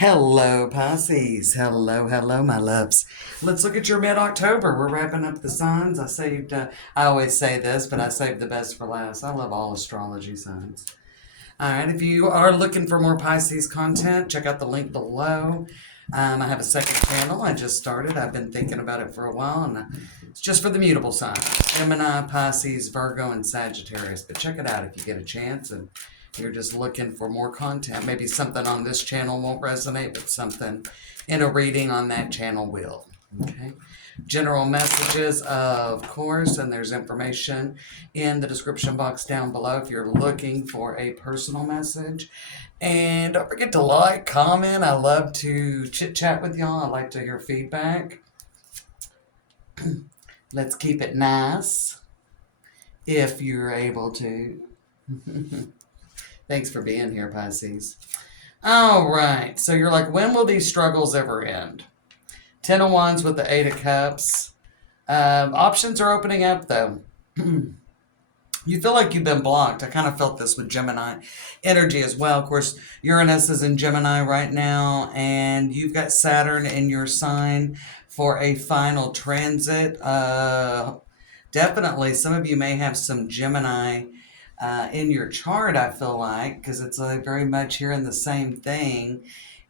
Hello, Pisces. Hello, hello, my loves. Let's look at your mid-October. We're wrapping up the signs. I always say this, but I saved the best for last. I love all astrology signs. All right, if you are looking for more Pisces content, check out the link below. I have a second channel I just started. I've been thinking about it for a while, and it's just for the mutable signs: Gemini, Pisces, Virgo, and Sagittarius. But check it out if you get a chance and you're just looking for more content. Maybe something on this channel won't resonate, but something in a reading on that channel will. Okay. General messages, of course, and there's information in the description box down below if you're looking for a personal message. And don't forget to like, comment. I love to chit chat with y'all. I like to hear feedback. Let's keep it nice if you're able to. Thanks for being here, Pisces. All right. So you're like, when will these struggles ever end? Ten of Wands with the Eight of Cups. Options are opening up, though. You feel like you've been blocked. I kind of felt this with Gemini energy as well. Of course, Uranus is in Gemini right now, and you've got Saturn in your sign for a final transit. Definitely, some of you may have some Gemini in your chart, I feel like, because it's very much hearing the same thing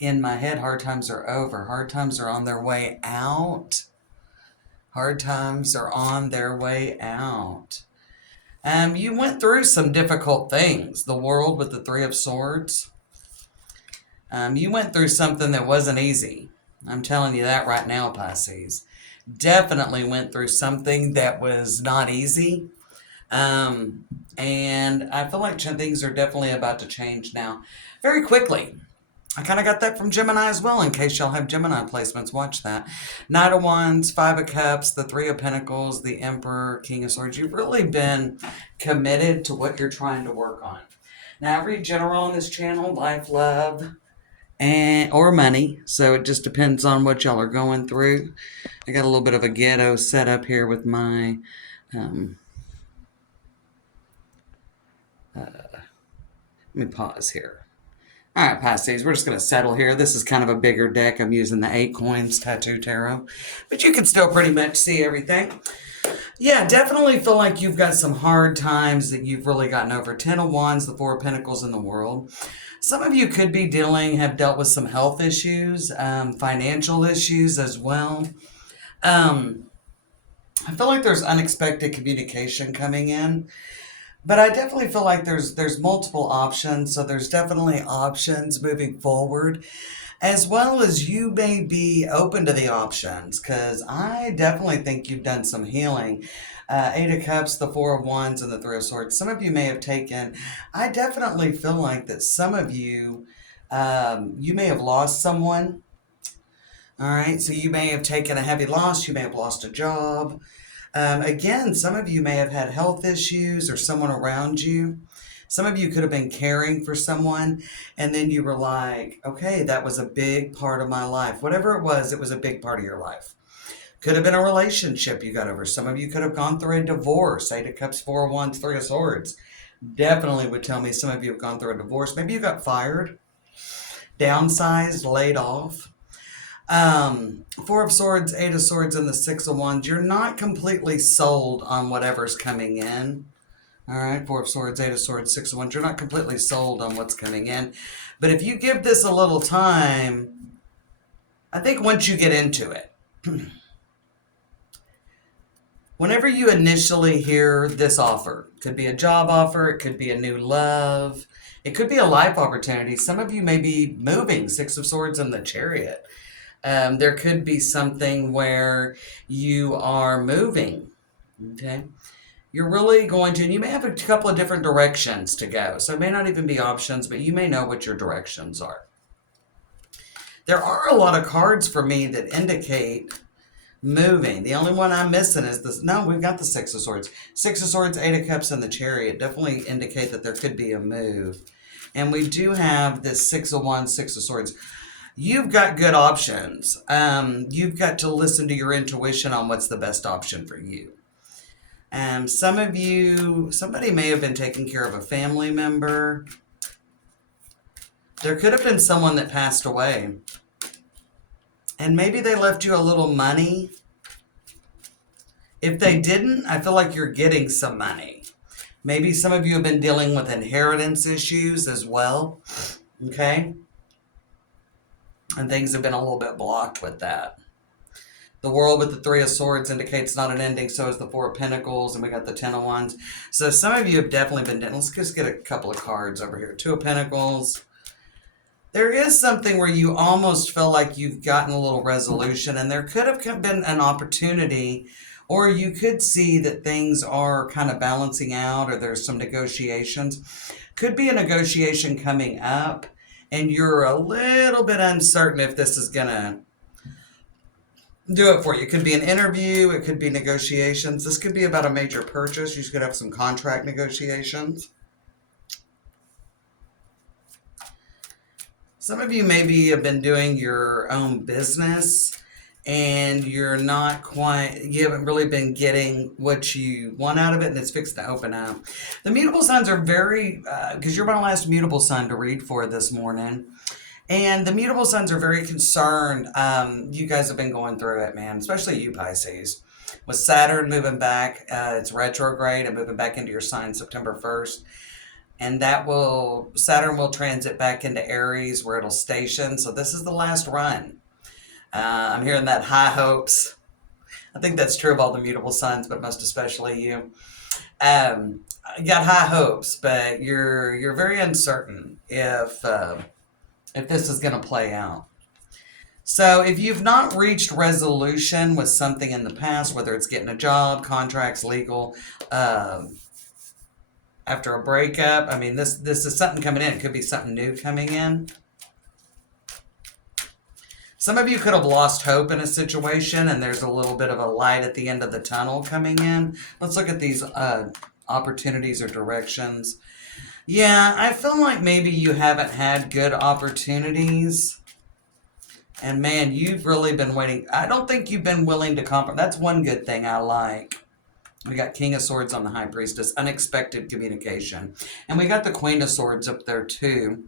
in my head. Hard times are over. Hard times are on their way out. Hard times are on their way out. You went through some difficult things. The World with the Three of Swords. You went through something that wasn't easy. I'm telling you that right now, Pisces. Definitely went through something that was not easy. And I feel like things are definitely about to change now very quickly. I kind of got that from Gemini as well, in case y'all have Gemini placements. Watch that. Knight of Wands, Five of Cups, the Three of Pentacles, the Emperor, King of Swords. You've really been committed to what you're trying to work on. Now, I read general on this channel: life, love, or money. So it just depends on what y'all are going through. I got a little bit of a ghetto set up here with my... let me pause here. All right, Pisces, we're just going to settle here. This is kind of a bigger deck. I'm using the 8 Coins Tattoo Tarot, but you can still pretty much see everything. Yeah, definitely feel like you've got some hard times that you've really gotten over. 10 of Wands, the Four of Pentacles in the World. Some of you could be have dealt with some health issues, financial issues as well. I feel like there's unexpected communication coming in. But I definitely feel like there's multiple options, so there's definitely options moving forward, as well as you may be open to the options, because I definitely think you've done some healing. Eight of Cups, the Four of Wands, and the Three of Swords. Some of you may have taken, I definitely feel like that some of you, you may have lost someone. All right, so you may have taken a heavy loss, you may have lost a job. Again, some of you may have had health issues or someone around you. Some of you could have been caring for someone, and then you were like, okay, that was a big part of my life. Whatever it was a big part of your life. Could have been a relationship you got over. Some of you could have gone through a divorce. Eight of Cups, Four of Wands, Three of Swords. Definitely would tell me some of you have gone through a divorce. Maybe you got fired, downsized, laid off. Four of Swords, Eight of Swords, and the Six of Wands. You're not completely sold on whatever's coming in. All right, Four of Swords, Eight of Swords, Six of Wands. You're not completely sold on what's coming in. But if you give this a little time, I think once you get into it, whenever you initially hear this offer, it could be a job offer, it could be a new love, it could be a life opportunity. Some of you may be moving, Six of Swords and the Chariot. There could be something where you are moving, okay? You're really going to, and you may have a couple of different directions to go. So it may not even be options, but you may know what your directions are. There are a lot of cards for me that indicate moving. The only one I'm missing is this. No, we've got the Six of Swords. Six of Swords, Eight of Cups, and the Chariot definitely indicate that there could be a move. And we do have this Six of Wands, Six of Swords. You've got good options. You've got to listen to your intuition on what's the best option for you. Some of you, somebody may have been taking care of a family member. There could have been someone that passed away. And maybe they left you a little money. If they didn't, I feel like you're getting some money. Maybe some of you have been dealing with inheritance issues as well. Okay? And things have been a little bit blocked with that. The world with the Three of Swords indicates not an ending, so is the Four of Pentacles, and we got the Ten of Wands. So some of you have definitely been... Let's just get a couple of cards over here. Two of Pentacles. There is something where you almost feel like you've gotten a little resolution, and there could have been an opportunity, or you could see that things are kind of balancing out, or there's some negotiations. Could be a negotiation coming up, and you're a little bit uncertain if this is going to do it for you. It could be an interview. It could be negotiations. This could be about a major purchase. You could have some contract negotiations. Some of you maybe have been doing your own business and you're not quite, you haven't really been getting what you want out of it, and it's fixed to open up. The mutable signs are very, because you're my last mutable sign to read for this morning. And the mutable signs are very concerned. You guys have been going through it, man, especially you Pisces. With Saturn moving back, it's retrograde and moving back into your sign September 1st. And Saturn will transit back into Aries where it'll station. So this is the last run. I'm hearing that high hopes. I think that's true of all the mutable signs, but most especially you. You got high hopes, but you're very uncertain if this is going to play out. So if you've not reached resolution with something in the past, whether it's getting a job, contracts, legal, after a breakup, I mean, this is something coming in. It could be something new coming in. Some of you could have lost hope in a situation, and there's a little bit of a light at the end of the tunnel coming in. Let's look at these opportunities or directions. Yeah, I feel like maybe you haven't had good opportunities. And man, you've really been waiting. I don't think you've been willing to compromise. That's one good thing I like. We got King of Swords on the High Priestess, unexpected communication. And we got the Queen of Swords up there too.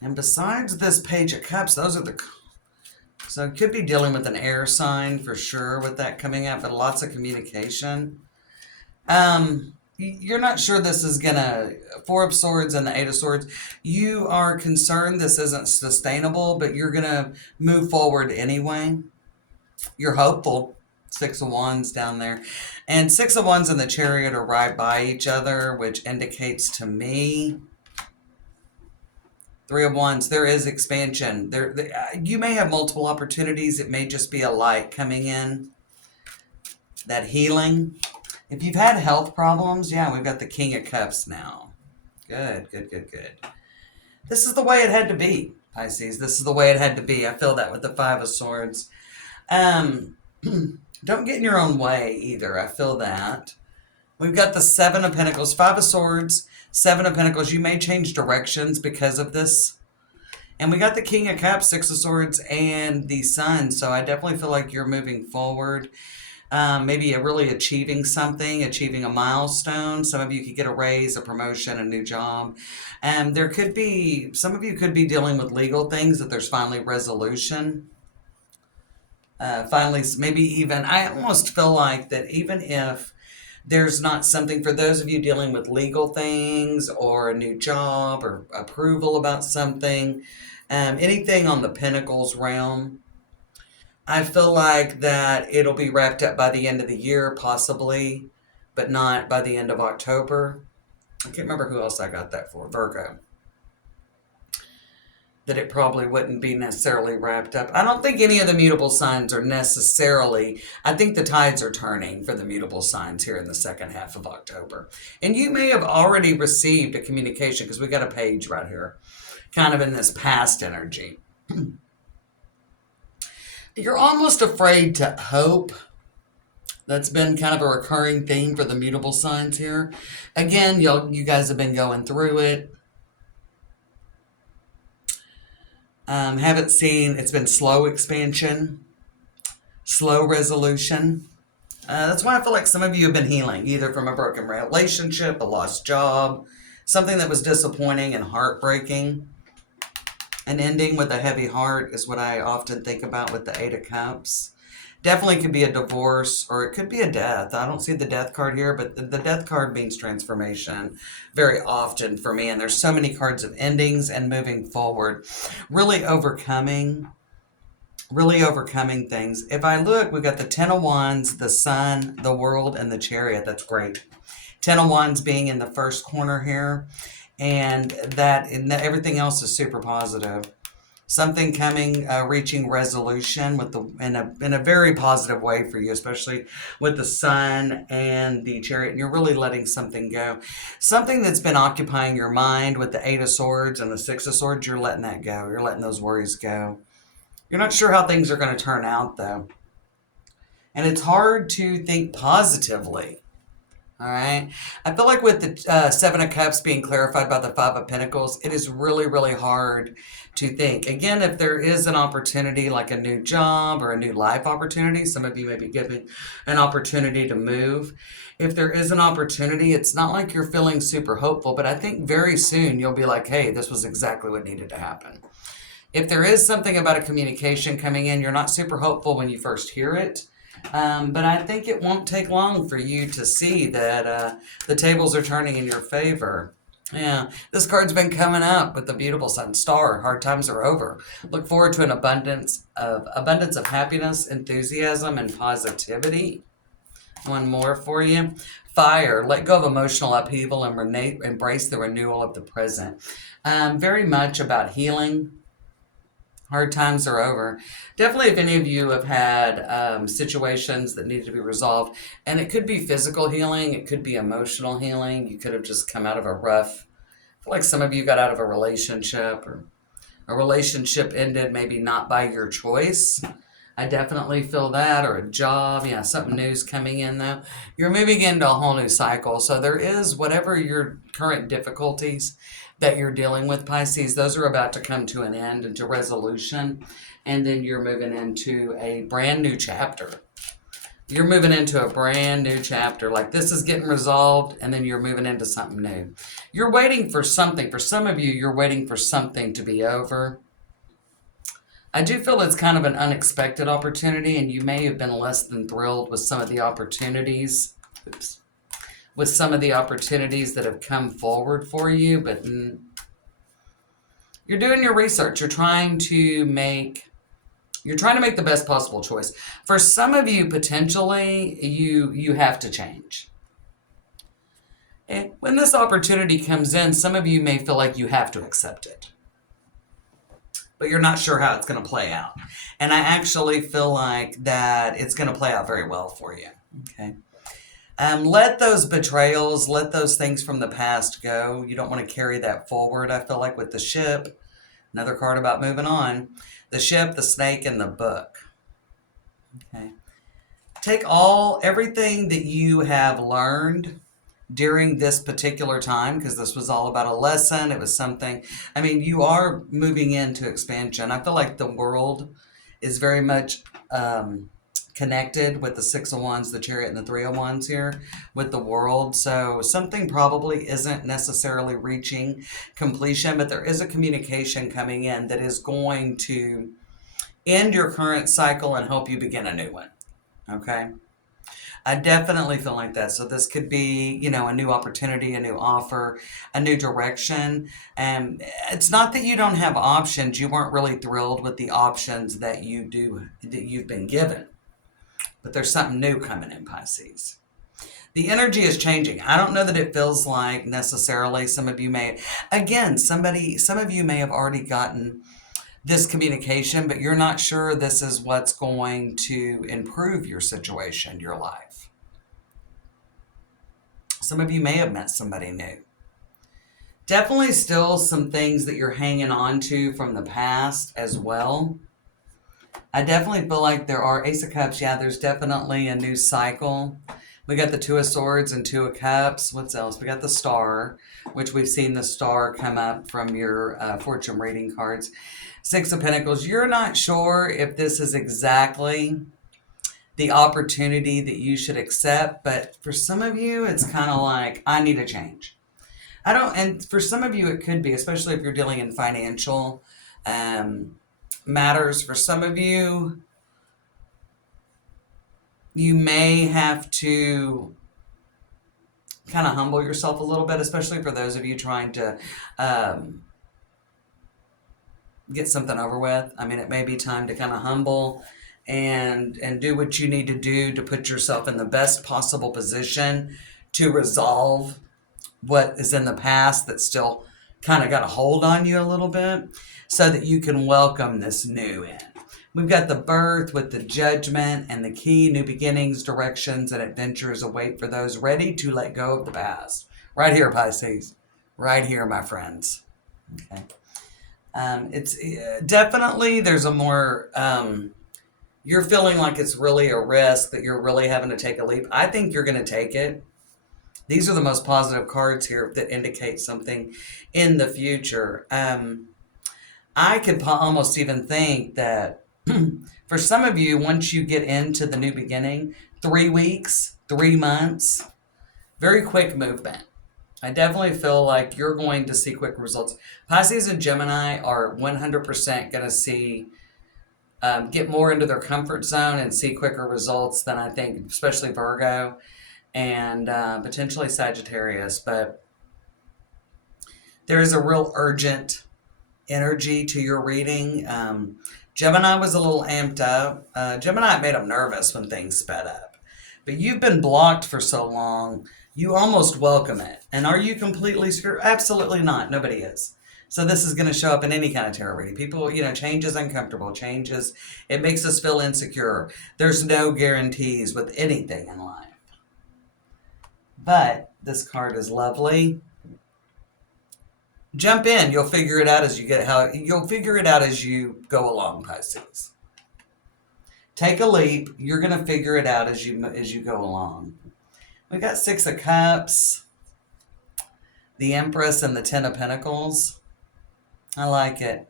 And besides this Page of Cups, those are the... So it could be dealing with an air sign for sure with that coming out, but lots of communication. You're not sure this is going to... Four of Swords and the Eight of Swords. You are concerned this isn't sustainable, but you're going to move forward anyway. You're hopeful. Six of Wands down there. And Six of Wands and the Chariot are right by each other, which indicates to me... Three of Wands, there is expansion. You may have multiple opportunities. It may just be a light coming in. That healing. If you've had health problems, yeah, we've got the King of Cups now. Good, good, good, good. This is the way it had to be, Pisces. This is the way it had to be. I feel that with the Five of Swords. Don't get in your own way either. I feel that. We've got the Seven of Pentacles, Five of Swords, Seven of Pentacles. You may change directions because of this. And we got the King of Cups, Six of Swords, and the Sun. So I definitely feel like you're moving forward. Maybe really achieving something, achieving a milestone. Some of you could get a raise, a promotion, a new job. And there could be, some of you could be dealing with legal things that there's finally resolution. Finally, maybe even, I almost feel like that even if there's not something, for those of you dealing with legal things or a new job or approval about something, anything on the Pentacles realm, I feel like that it'll be wrapped up by the end of the year, possibly, but not by the end of October. I can't remember who else I got that for, Virgo. That it probably wouldn't be necessarily wrapped up. I don't think any of the mutable signs are necessarily, I think the tides are turning for the mutable signs here in the second half of October. And you may have already received a communication, because we got a page right here, kind of in this past energy. You're almost afraid to hope. That's been kind of a recurring theme for the mutable signs here. Again, you guys have been going through it. Haven't seen, it's been slow expansion, slow resolution. That's why I feel like some of you have been healing, either from a broken relationship, a lost job, Something that was disappointing and heartbreaking. An ending with a heavy heart is what I often think about with the Eight of Cups. Definitely could be a divorce or it could be a death. I don't see the death card here, but the death card means transformation very often for me. And there's so many cards of endings and moving forward, really overcoming things. If I look, we've got the Ten of Wands, the Sun, the World, and the Chariot. That's great. Ten of Wands being in the first corner here, and everything else is super positive. Something coming, reaching resolution with in a very positive way for you, especially with the Sun and the Chariot, and you're really letting something go. Something that's been occupying your mind with the Eight of Swords and the Six of Swords, you're letting that go. You're letting those worries go. You're not sure how things are going to turn out, though. And it's hard to think positively. All right. I feel like with the Seven of Cups being clarified by the Five of Pentacles, it is really, really hard to think. Again, if there is an opportunity like a new job or a new life opportunity, some of you may be given an opportunity to move. If there is an opportunity, it's not like you're feeling super hopeful, but I think very soon you'll be like, hey, this was exactly what needed to happen. If there is something about a communication coming in, you're not super hopeful when you first hear it. But I think it won't take long for you to see that the tables are turning in your favor. Yeah, this card's been coming up with the beautiful Sun Star. Hard times are over. Look forward to an abundance of happiness, enthusiasm, and positivity. One more for you. Fire. Let go of emotional upheaval and embrace the renewal of the present. Very much about healing. Hard times are over. Definitely, if any of you have had situations that need to be resolved, and it could be physical healing, it could be emotional healing. You could have just come out of a rough, I feel like some of you got out of a relationship, or a relationship ended maybe not by your choice. I definitely feel that, or a job, yeah, something new's coming in though. You're moving into a whole new cycle. So there is whatever your current difficulties that you're dealing with, Pisces, those are about to come to an end, into resolution, and then you're moving into a brand new chapter. You're moving into a brand new chapter. Like this is getting resolved, and then you're moving into something new. You're waiting for something. For some of you, you're waiting for something to be over. I do feel it's kind of an unexpected opportunity, and you may have been less than thrilled with some of the opportunities. With some of the opportunities that have come forward for you, but you're doing your research. You're trying to make the best possible choice. For some of you, potentially, you have to change. And when this opportunity comes in, some of you may feel like you have to accept it, but you're not sure how it's going to play out. And I actually feel like that it's going to play out very well for you. Okay. Let those betrayals, let those things from the past go. You don't want to carry that forward. I feel like with the Ship, another card about moving on, the Ship, the Snake, and the Book. Okay. Take everything that you have learned during this particular time, because this was all about a lesson. It was something, I mean, you are moving into expansion. I feel like the world is very much connected with the Six of Wands, the Chariot, and the Three of Wands here with the world. So something probably isn't necessarily reaching completion, but there is a communication coming in that is going to end your current cycle and help you begin a new one. Okay. I definitely feel like that. So this could be, a new opportunity, a new offer, a new direction. And it's not that you don't have options. You weren't really thrilled with the options that you've been given. But there's something new coming in, Pisces. The energy is changing. I don't know that it feels like necessarily some of you may, again, some of you may have already gotten this communication, but you're not sure this is what's going to improve your situation, your life. Some of you may have met somebody new. Definitely still some things that you're hanging on to from the past as well. I definitely feel like there are Ace of Cups. Yeah, there's definitely a new cycle. We got the Two of Swords and Two of Cups. What's else? We got the Star, which we've seen the Star come up from your fortune reading cards. Six of Pentacles. You're not sure if this is exactly the opportunity that you should accept, but for some of you, it's kind of like, I need a change. I don't, and for some of you, it could be, especially if you're dealing in financial um, matters. For some of you, you may have to kind of humble yourself a little bit, especially for those of you trying to um, get something over with. I mean, it may be time to kind of humble and do what you need to do to put yourself in the best possible position to resolve what is in the past that still kind of got a hold on you a little bit so that you can welcome this new in. We've got the birth with the judgment and the key, new beginnings, directions, and adventures await for those ready to let go of the past. Right here, Pisces. Right here, my friends. Okay. It's definitely, there's a more, you're feeling like it's really a risk, that you're really having to take a leap. I think you're going to take it. These are the most positive cards here that indicate something in the future. I could almost even think that for some of you, once you get into the new beginning, 3 weeks, 3 months, very quick movement. I definitely feel like you're going to see quick results. Pisces and Gemini are 100% going to see, get more into their comfort zone and see quicker results than I think, especially Virgo and potentially Sagittarius. But there is a real urgent energy to your reading. Gemini was a little amped up. Gemini made them nervous when things sped up. But you've been blocked for so long, you almost welcome it. And are you completely screwed? Absolutely not. Nobody is. So this is going to show up in any kind of tarot reading. People, change is uncomfortable. It makes us feel insecure. There's no guarantees with anything in life. But this card is lovely. Jump in. You'll figure it out as you go along, Pisces. Take a leap. You're going to figure it out as you go along. We got 6 of Cups, the Empress, and the 10 of Pentacles. I like it.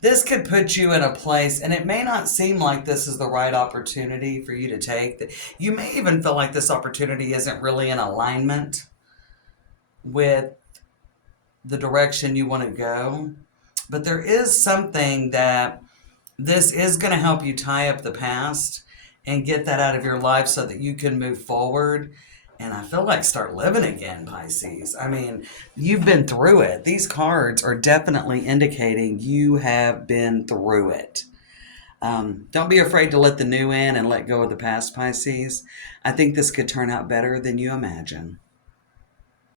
This could put you in a place, and it may not seem like this is the right opportunity for you to take. You may even feel like this opportunity isn't really in alignment with the direction you want to go. But there is something that this is going to help you tie up the past and get that out of your life so that you can move forward. And I feel like start living again, Pisces. I mean, you've been through it. These cards are definitely indicating you have been through it. Don't be afraid to let the new in and let go of the past, Pisces. I think this could turn out better than you imagine.